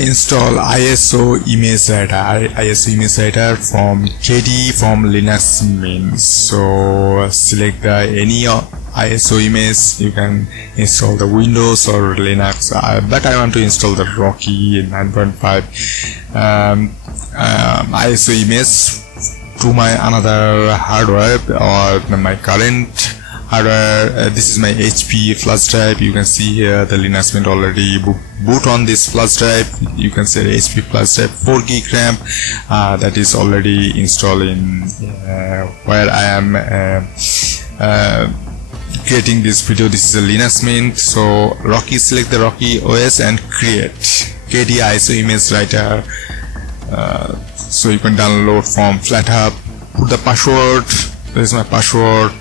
install ISO image writer from KDE from Linux Mint. So select any ISO image. You can install the Windows or Linux, but I want to install the Rocky 9.5 ISO image to my another hardware or my current hardware. This is my HP flash drive. You can see here the Linux Mint already boot on this flash drive. You can say HP flash drive 4 gig RAM that is already installed in where I am creating this video. This is a Linux Mint. So Rocky, select the Rocky OS and create KDE ISO image writer. So you can download from FlatHub, put the password. There is my password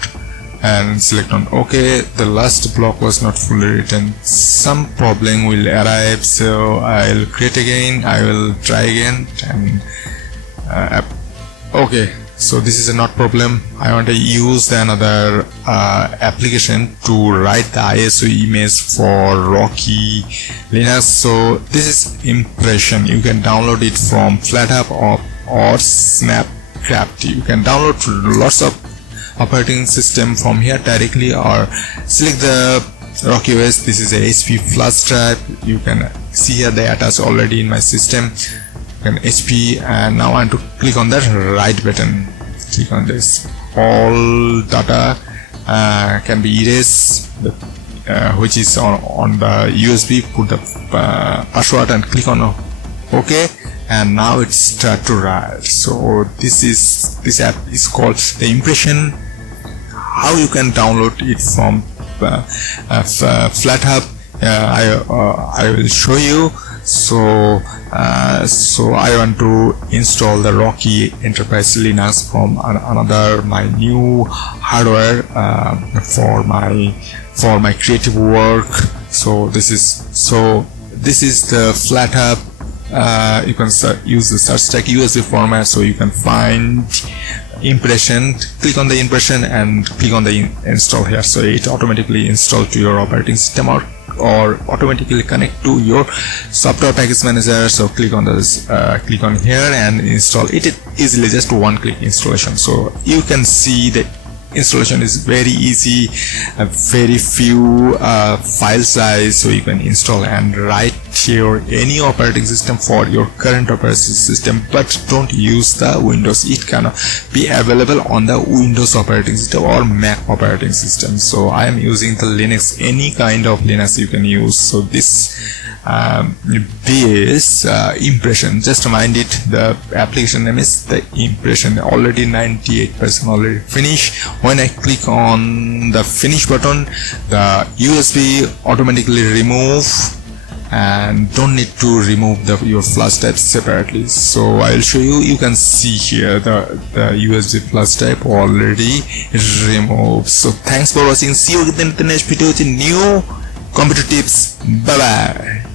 and select on OK. The last block was not fully written. Some problem will arrive, so I'll create again. I will try again and OK. So this is a not problem. I want to use another application to write the ISO image for Rocky Linux. So this is Impression. You can download it from FlatHub or Snapcraft. You can download lots of operating system from here directly, or select the Rocky OS. This is a HP flash drive. You can see here the data is already in my system. HP, and now I want to click on the right button. Click on this. All data can be erased, which is on the USB. Put the password and click on OK, and now it start to write. So this app is called the Impression. How you can download it from FlatHub, I will show you. So I want to install the Rocky Enterprise Linux from another my new hardware for my creative work. So this is the FlatHub. You can use the search tag USB format, so you can find Impression. Click on the Impression and click on the install here, so it automatically install to your operating system or automatically connect to your software package manager. So click on this, click on here and install it. It easily, just one click installation. So you can see the installation is very easy, very few file size, so you can install and write your any operating system for your current operating system, but don't use the Windows. It can be available on the Windows operating system or Mac operating system. So I am using the Linux, any kind of Linux you can use. So this Impression, just mind it, the application name is the Impression. Already 98% already finished. When I click on the finish button, the USB automatically remove, and don't need to remove your flash drive separately. So I'll show you. You can see here the USB flash drive already removed. So thanks for watching. See you in the next video with new computer tips. Bye bye.